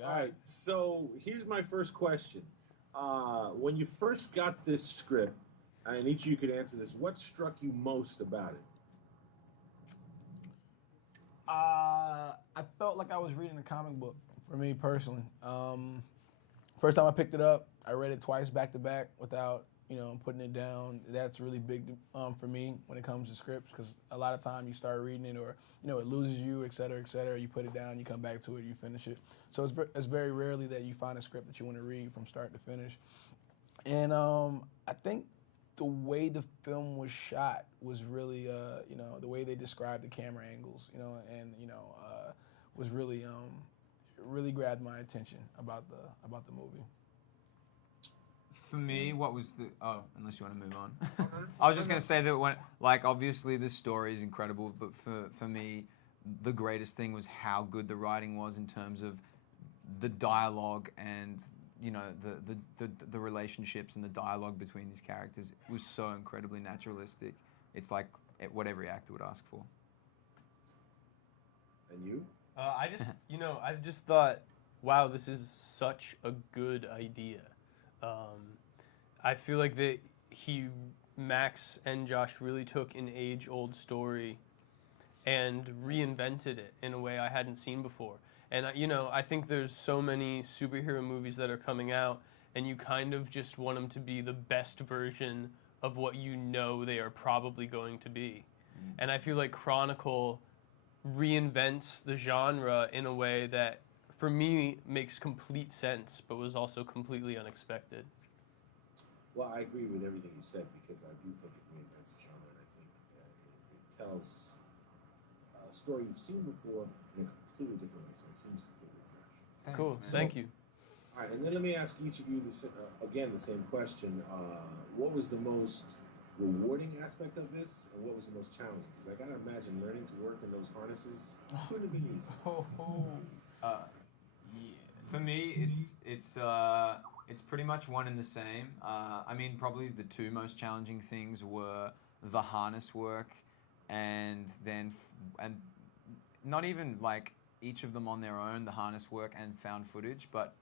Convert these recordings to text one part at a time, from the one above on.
All Got right, it. so here's my first question. When you first got this script, and each of you could answer this, what struck you most about it? I felt like I was reading a comic book for me personally. First time I picked it up, I read it twice back to back without putting it down. That's really big for me when it comes to scripts because a lot of time you start reading it or it loses you, et cetera, et cetera. You put it down, you come back to it, you finish it. So it's very rarely that you find a script that you want to read from start to finish. And I think the way the film was shot was really, the way they described the camera angles, and was really grabbed my attention about the movie. For me, what was the? Oh, unless you want to move on. Oh, no, no, I was no, just no. gonna say that when, like, obviously the story is incredible, but for me, the greatest thing was how good the writing was in terms of the dialogue and the relationships and the dialogue between these characters was so incredibly naturalistic. It's like what every actor would ask for. And you? I just thought, wow, this is such a good idea. Um, I feel like Max and Josh really took an age-old story and reinvented it in a way I hadn't seen before. And I think there's so many superhero movies that are coming out, and you kind of just want them to be the best version of what you know they are probably going to be. And I feel like Chronicle reinvents the genre in a way that, for me, makes complete sense, but was also completely unexpected. Well, I agree with everything you said because I do think it reinvents the genre, and I think it tells a story you've seen before in a completely different way, so it seems completely fresh. Cool, Thanks, man. thank you. All right, and then let me ask each of you again the same question. What was the most rewarding aspect of this, and what was the most challenging? Because I gotta imagine learning to work in those harnesses couldn't have been easy. Uh, For me, it's pretty much one and the same. I mean, probably the two most challenging things were the harness work, and and not even like each of them on their own, the harness work and found footage, but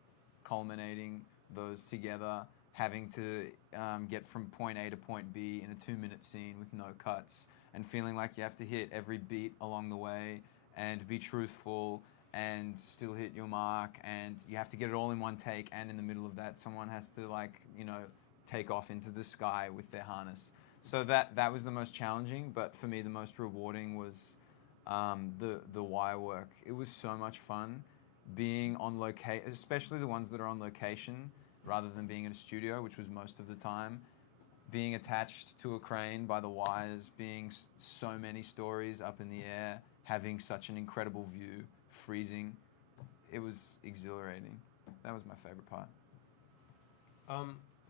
culminating those together, having to get from point A to point B in a 2-minute scene with no cuts, and feeling like you have to hit every beat along the way and be truthful and still hit your mark, and you have to get it all in one take, and in the middle of that someone has to take off into the sky with their harness. So that was the most challenging, but for me the most rewarding was the wire work. It was so much fun being on location, especially the ones that are on location rather than being in a studio, which was most of the time. Being attached to a crane by the wires, being so many stories up in the air, having such an incredible view, freezing. It was exhilarating. That was my favorite part.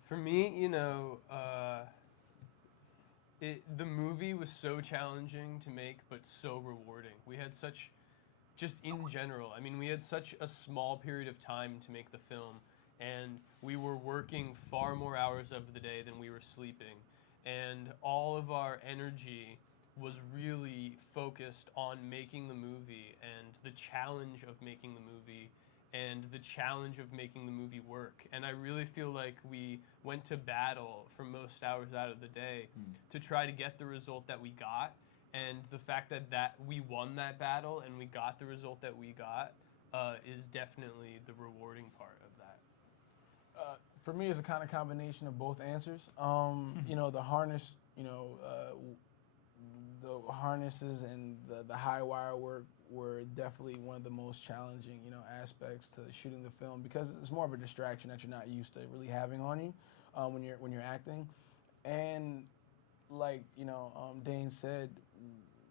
For me, the movie was so challenging to make, but so rewarding. We had such, just in general, I mean, we had such a small period of time to make the film, and we were working far more hours of the day than we were sleeping. And all of our energy was really focused on making the movie and the challenge of making the movie and the challenge of making the movie work. And I really feel like we went to battle for most hours out of the day to try to get the result that we got. And the fact that we won that battle and we got the result that we got is definitely the rewarding part of that. For me, it's a kind of combination of both answers. The harness, the harnesses and the high wire work were definitely one of the most challenging, aspects to shooting the film because it's more of a distraction that you're not used to really having on you when you're acting. And like Dane said,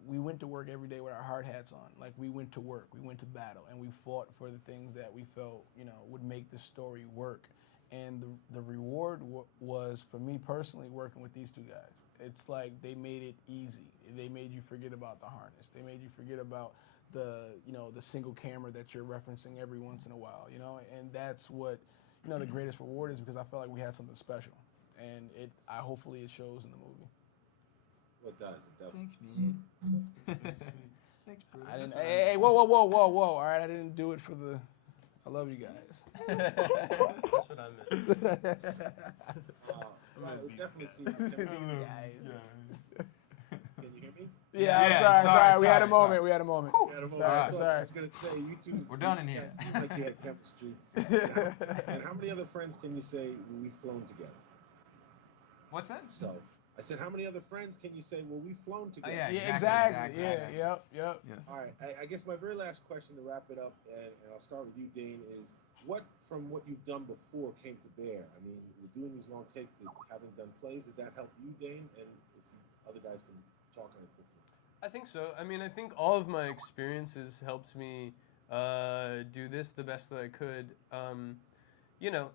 we went to work every day with our hard hats on. Like we went to work, we went to battle, and we fought for the things that we felt would make the story work. And the reward was for me personally working with these two guys. It's like they made it easy. They made you forget about the harness. They made you forget about the single camera that you're referencing every once in a while. And that's what the greatest reward is because I felt like we had something special, and I hopefully it shows in the movie. What does it definitely? Thanks, man. So, Thanks, bro. I didn't. Hey, whoa, whoa, whoa, whoa, whoa! All right, I didn't do it for the. I love you guys. That's what I meant. Well, it definitely seems. Can you hear me? Yeah, Yeah, I'm sorry. We had a sorry. moment. We had a moment. You had a moment. Sorry. I was gonna say you two. We're done in here. It seemed like you had chemistry. And how many other friends can you say we've flown together? What's that? So I said, how many other friends can you say? Well, we've flown together. yeah. Yeah, Exactly. exactly. Yeah, yep. All right. I guess my very last question to wrap it up, and I'll start with you, Dane, is what from what you've done before came to bear? I mean, with doing these long takes, having done plays, did that help you, Dane? And if you, other guys can talk on it quickly. I think so. I mean, I think all of my experiences helped me do this the best that I could. You know,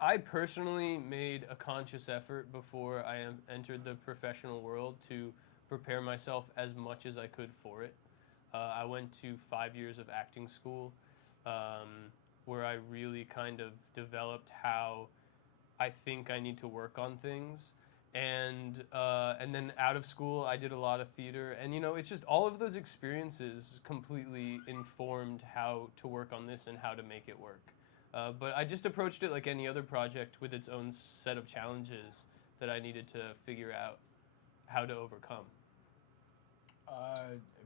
I personally made a conscious effort before I entered the professional world to prepare myself as much as I could for it. I went to 5 years of acting school, where I really kind of developed how I think I need to work on things. And then out of school, I did a lot of theater. And, you know, it's just all of those experiences completely informed how to work on this and how to make it work. But I just approached it like any other project with its own set of challenges that I needed to figure out how to overcome.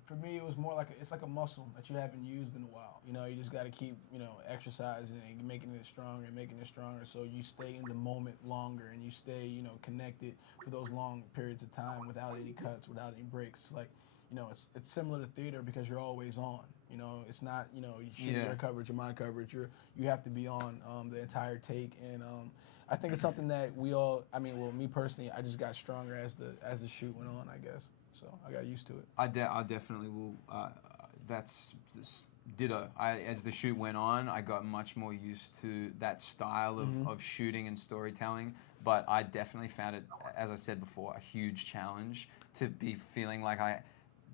For me, it was more like it's like a muscle that you haven't used in a while. You know, you just got to keep, you know, exercising and making it stronger and making it stronger, so you stay in the moment longer and you stay, you know, connected for those long periods of time without any cuts, without any breaks. It's like, you know, it's similar to theater because you're always on. You know, it's not, you know, your coverage or my coverage. You have to be on the entire take, and I think it's something that we all. I mean, well, me personally, I just got stronger as the shoot went on, I guess. So I got used to it. I definitely will. That's ditto. As the shoot went on, I got much more used to that style of shooting and storytelling. But I definitely found it, as I said before, a huge challenge to be feeling like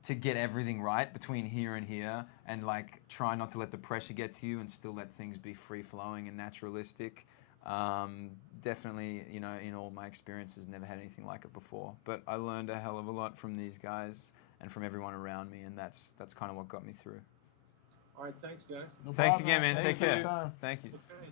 to get everything right between here and here, and like try not to let the pressure get to you and still let things be free flowing and naturalistic. Definitely, you know, in all my experiences, never had anything like it before. But I learned a hell of a lot from these guys and from everyone around me, and that's kind of what got me through. All right, thanks, guys. No Thanks problem, again, man. Thank Take you for your care. time. Thank you. Okay.